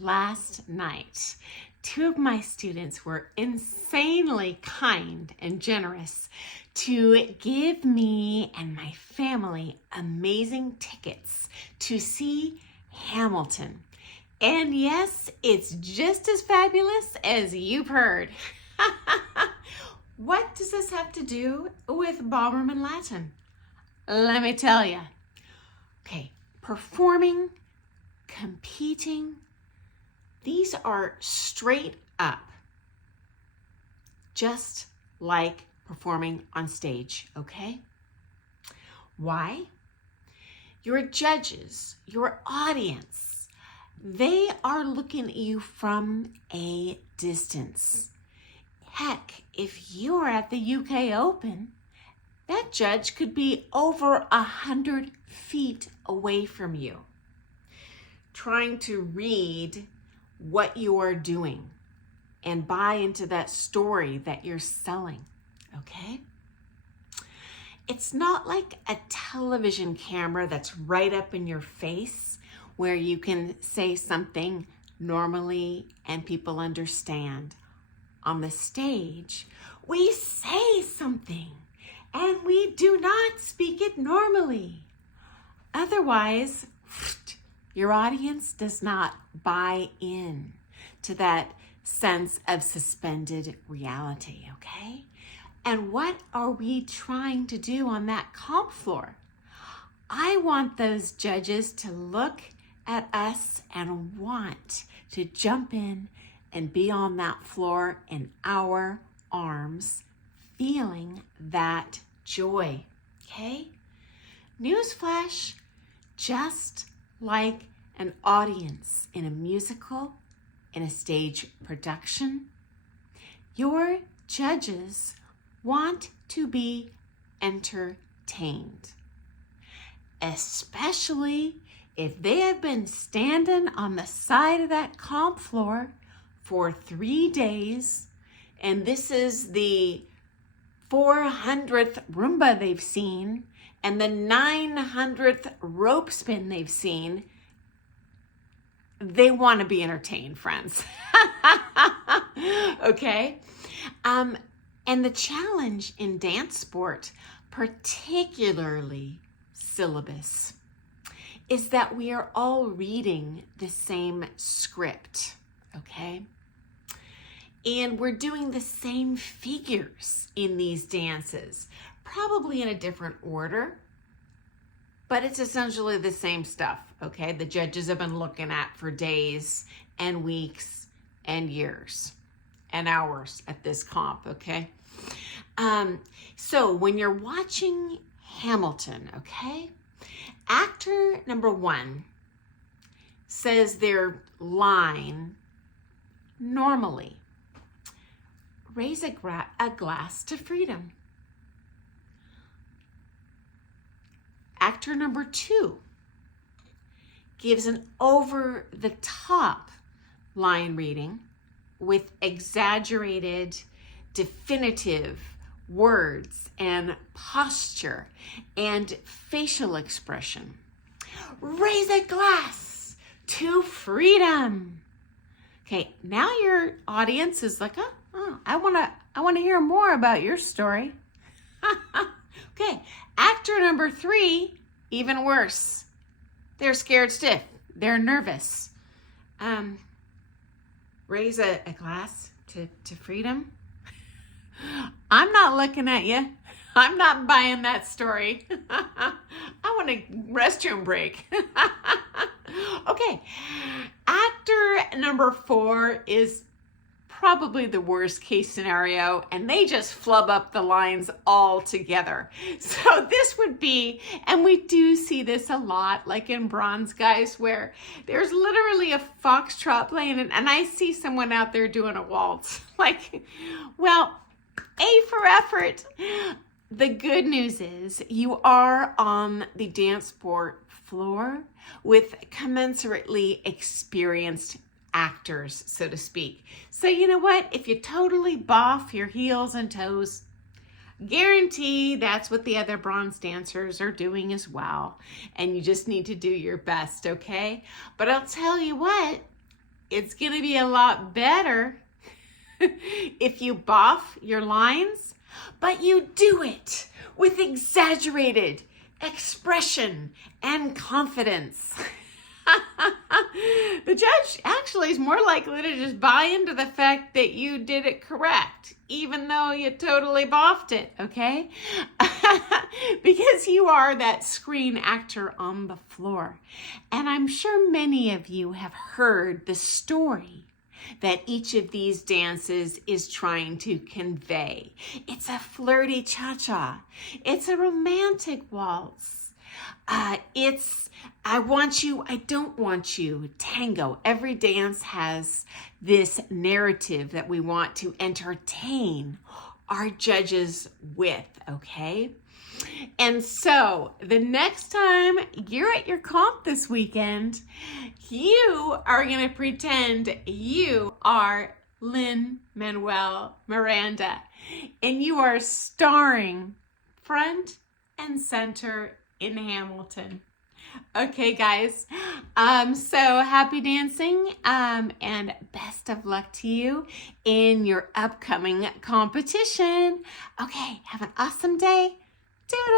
last night, two of my students were insanely kind and generous to give me and my family amazing tickets to see Hamilton. And yes, it's just as fabulous as you've heard. What does this have to do with ballroom and Latin? Let me tell you. Okay, performing, competing, these are straight up, just like performing on stage, okay? Why? Your judges, your audience, they are looking at you from a distance. Heck, if you're at the UK Open, that judge could be over 100 feet away from you, trying to read what you are doing and buy into that story that you're selling, okay? It's not like a television camera that's right up in your face where you can say something normally and people understand. On the stage, we say something and we do not speak it normally. Otherwise, your audience does not buy in to that sense of suspended reality, okay? And what are we trying to do on that comp floor? I want those judges to look at us and want to jump in and be on that floor in our arms, feeling that joy, okay? Newsflash, just like an audience in a musical, in a stage production, your judges want to be entertained, especially if they have been standing on the side of that comp floor for 3 days, and this is the 400th Roomba they've seen, and the 900th rope spin they've seen. They want to be entertained, friends. Okay? And the challenge in dance sport, particularly syllabus, is that we are all reading the same script, okay? And we're doing the same figures in these dances, probably in a different order, but it's essentially the same stuff, okay? The judges have been looking at for days and weeks and years and hours at this comp, okay? So when you're watching Hamilton, okay, actor number 1 says their line normally, raise a glass to freedom. Actor number 2 gives an over-the-top line reading with exaggerated, definitive words and posture and facial expression. Raise a glass to freedom. Okay, now your audience is like, oh, I want to hear more about your story. Okay, actor number 3, even worse. They're scared stiff. They're nervous. Raise a glass to freedom. I'm not looking at you. I'm not buying that story. I want a restroom break. Okay, actor number 4 is probably the worst case scenario, and they just flub up the lines altogether. So this would be, and we do see this a lot, like in Bronze Guys, where there's literally a foxtrot playing, and I see someone out there doing a waltz. Like, well, A for effort. The good news is you are on the dance sport floor with commensurately experienced actors, so to speak. So you know what? If you totally boff your heels and toes, guarantee that's what the other bronze dancers are doing as well. And you just need to do your best, okay? But I'll tell you what, it's going to be a lot better if you buff your lines, but you do it with exaggerated expression and confidence. The judge actually is more likely to just buy into the fact that you did it correct, even though you totally boffed it, okay? Because you are that screen actor on the floor. And I'm sure many of you have heard the story that each of these dances is trying to convey. It's a flirty cha-cha. It's a romantic waltz. It's I want you, I don't want you, tango. Every dance has this narrative that we want to entertain our judges with, okay? And so the next time you're at your comp this weekend, you are going to pretend you are Lin-Manuel Miranda, and you are starring front and center in Hamilton. Okay, guys. So happy dancing, and best of luck to you in your upcoming competition. Okay, have an awesome day. Doodle.